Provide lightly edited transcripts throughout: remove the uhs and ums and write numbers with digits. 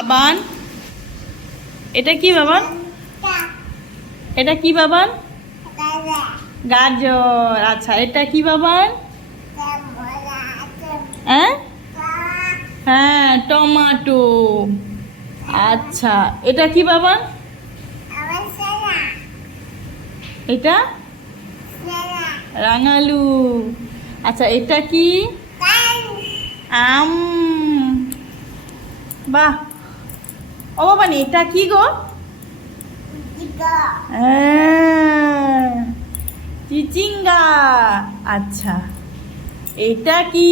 বাবান, এটা কি বাবান? এটা কি বাবান? গাজর। আচ্ছা, এটা কি বাবান? হ্যাঁ হ্যাঁ, টমেটো। আচ্ছা, এটা কি বাবান? এটা রাঙালু। আচ্ছা, এটা কি? আম। বাহ। ও বাবান, এটা কি গো? চিচিঙ্গা। আচ্ছা, এটা কি?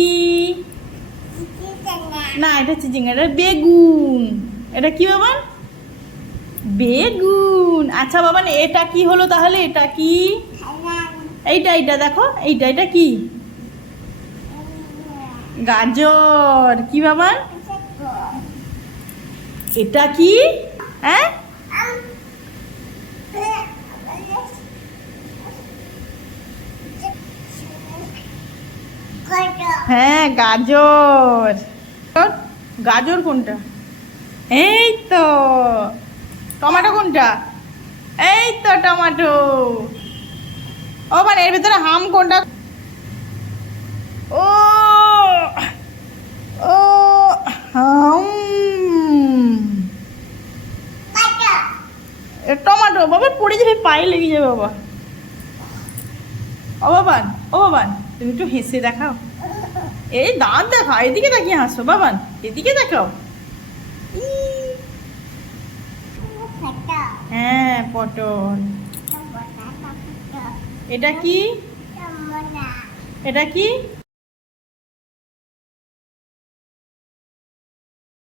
না, এটা চিচিঙ্গা, এটা বেগুন। এটা কি বাবান? বেগুন। আচ্ছা বাবান, এটা কি হলো তাহলে? এটা কি? এইটা দেখো, এটা কি? গাজর। কি বাবান? এটা কি? হ্যাঁ হ্যাঁ, গাজর। গাজর কোনটা? এই তো। টমেটো কোনটা? এই তো টমেটো। ও মানে এর ভিতরে হাম কোনটা? ও ও হাম। টমেটো বাবা, পড়ে যাবে, পায়ে লেগে যাবে বাবা। ও বাবান, ও বাবান, তুমি একটু হেসে দেখাও। এই দাঁত দেখাও, এদিকে তাকিয়ে হাসো বাবান, এদিকে দেখাও। হ্যাঁ, পটল। এটা কি? এটা কি?